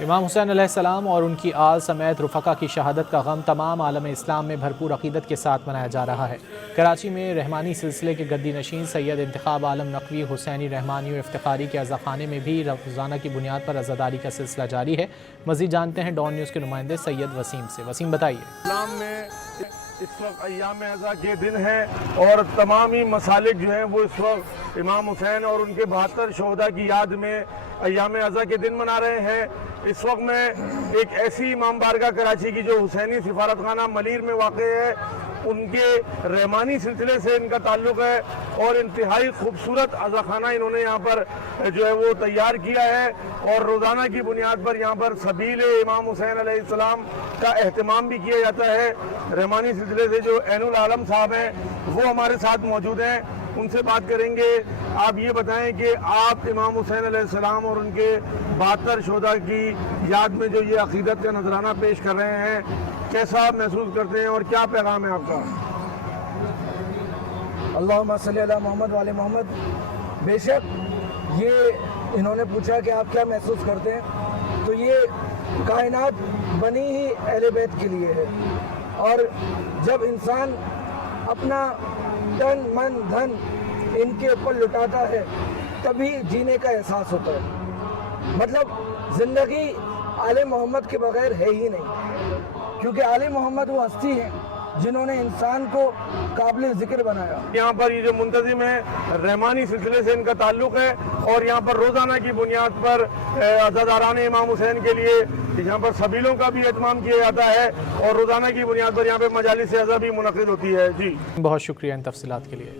امام حسین علیہ السلام اور ان کی آل سمیت رفقا کی شہادت کا غم تمام عالم اسلام میں بھرپور عقیدت کے ساتھ منایا جا رہا ہے۔ کراچی میں رحمانی سلسلے کے گدی نشین سید انتخاب عالم نقوی حسینی رحمانی و افتخاری کے عزاخانے میں بھی روزانہ کی بنیاد پر عزاداری کا سلسلہ جاری ہے۔ مزید جانتے ہیں ڈان نیوز کے نمائندے سید وسیم سے۔ وسیم بتائیے۔ اسلام میں اس وقت ایام عزا کے دن ہیں اور تمامی مسالک جو ہیں وہ اس وقت امام حسین اور ان کے 72 شہداء کی یاد میں ایام عزا کے دن منا رہے ہیں۔ اس وقت میں ایک ایسی امام بارگاہ کراچی کی جو حسینی سفارت خانہ ملیر میں واقع ہے، ان کے رحمانی سلسلے سے ان کا تعلق ہے اور انتہائی خوبصورت عزاخانہ انہوں نے یہاں پر جو ہے وہ تیار کیا ہے اور روزانہ کی بنیاد پر یہاں پر سبیل امام حسین علیہ السلام کا اہتمام بھی کیا جاتا ہے۔ رحمانی سلسلے سے جو عین العالم صاحب ہیں وہ ہمارے ساتھ موجود ہیں، ان سے بات کریں گے۔ آپ یہ بتائیں کہ آپ امام حسین علیہ السلام اور ان کے 72 شہداء کی یاد میں جو یہ عقیدت کا نذرانہ پیش کر رہے ہیں، کیسا محسوس کرتے ہیں اور کیا پیغام ہے آپ کا؟ اللہم صلی علی محمد وعلی محمد۔ بے شک یہ انہوں نے پوچھا کہ آپ کیا محسوس کرتے ہیں، تو یہ کائنات بنی ہی اہل بیت کے لیے ہے، اور جب انسان اپنا تن من دھن ان کے اوپر لٹاتا ہے تبھی جینے کا احساس ہوتا ہے۔ مطلب زندگی آل محمد کے بغیر ہے ہی نہیں، کیونکہ آل محمد وہ ہستی ہیں جنہوں نے انسان کو قابل ذکر بنایا۔ یہاں پر یہ جو منتظم ہے رحمانی سلسلے سے ان کا تعلق ہے اور یہاں پر روزانہ کی بنیاد پر عزاداران امام حسین کے لیے یہاں پر سبیلوں کا بھی اہتمام کیا جاتا ہے اور روزانہ کی بنیاد پر یہاں پہ مجالس عزا بھی منعقد ہوتی ہے۔ جی بہت شکریہ ان تفصیلات کے لیے۔